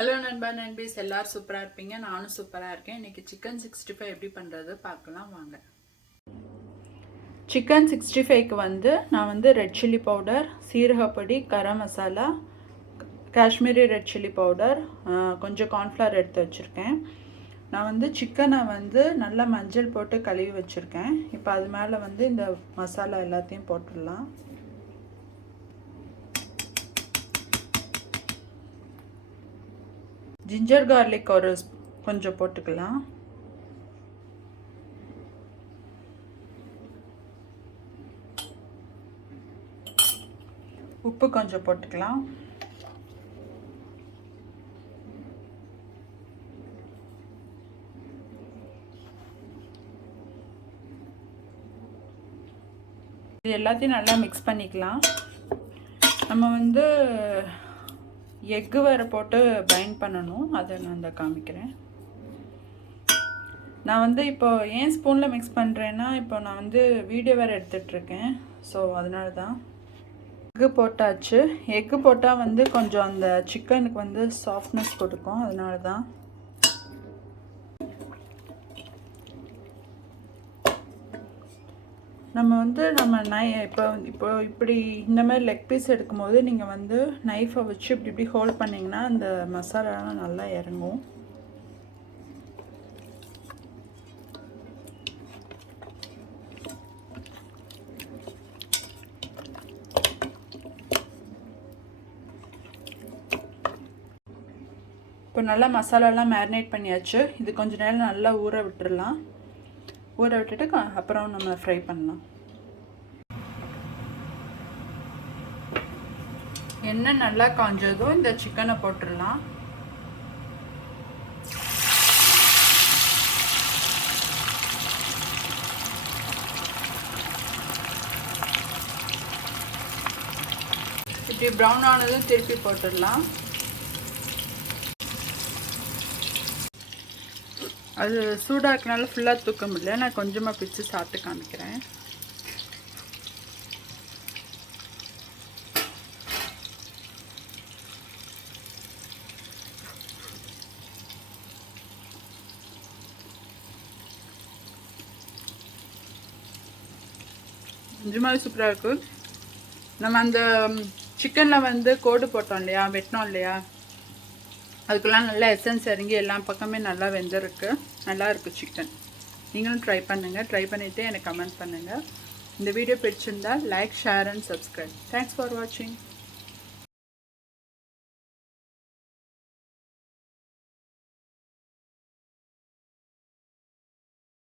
Hello நண்பா நண்பீஸ், எல்லாரும் சூப்பராக இருப்பீங்க. நானும் சூப்பராக இருக்கேன். இன்றைக்கி சிக்கன் 65 எப்படி பண்ணுறது பார்க்கலாம் வாங்க. சிக்கன் 65க்கு நான் ரெட் சில்லி பவுடர், சீரகப்பொடி, garam masala, Kashmiri red chilli powder, கொஞ்சம் கார்ன்ஃப்ளவர் எடுத்து வச்சுருக்கேன். நான் சிக்கனை நல்லா மஞ்சள் போட்டு கழுவி வச்சுருக்கேன். இப்போ அது மேலே இந்த மசாலா எல்லாத்தையும் போட்டுடலாம். ஜிஞ்சர் கார்லிக் ஒரு கொஞ்சம் போட்டுக்கலாம். உப்பு கொஞ்சம் போட்டுக்கலாம். இது எல்லாத்தையும் நல்லா மிக்ஸ் பண்ணிக்கலாம். நம்ம எக்கு வேறு போட்டு பைண்ட் பண்ணணும். அதை நான் காமிக்கிறேன். நான் இப்போ ஏன் ஸ்பூனில் மிக்ஸ் பண்ணுறேன்னா, இப்போ நான் வீடியோ வேறு எடுத்துகிட்ருக்கேன். ஸோ அதனால தான். எக்கு போட்டாச்சு. எக்கு போட்டால் கொஞ்சம் அந்த சிக்கனுக்கு சாஃப்ட்னஸ் கொடுக்கும். அதனால தான். நம்ம இப்போ இப்படி இந்த மாதிரி லெக் பீஸ் எடுக்கும்போது நீங்கள் நைஃபை வச்சு இப்படி ஹோல்ட் பண்ணிங்கன்னா அந்த மசாலாலாம் நல்லா இறங்கும். இப்போ நல்லா மசாலாலாம் மேரினேட் பண்ணியாச்சு. இது கொஞ்சம் நேரம் நல்லா ஊற விட்டுடலாம். ஊற விட்டுட்டு அப்புறம் நம்ம ஃப்ரை பண்ணலாம். எண்ணெய் நல்லா காஞ்சதும் இந்த சிக்கனை போட்டுடலாம். இப்படி ப்ரௌன் ஆனதும் திருப்பி போட்டுடலாம். அது சூடாக்கினால ஃபுல்லாக தூக்க முடியல. நான் கொஞ்சமாக பிச்சு சாப்பிட்டு காமிக்கிறேன். கொஞ்சமாவே சூப்பராக இருக்குது. நம்ம அந்த சிக்கனில் கோடு போட்டோம் இல்லையா, வெட்டினோம் இல்லையா, அதுக்கெல்லாம் நல்லா எசன்ஸ் இறங்கி எல்லா பக்கமே நல்லா வெந்திருக்கு. நல்லா இருக்குது சிக்கன். நீங்களும் ட்ரை பண்ணுங்கள். ட்ரை பண்ணிவிட்டு எனக்கு கமெண்ட் பண்ணுங்கள். இந்த வீடியோ பிடிச்சிருந்தால் like, share and subscribe. Thanks for வாட்சிங்.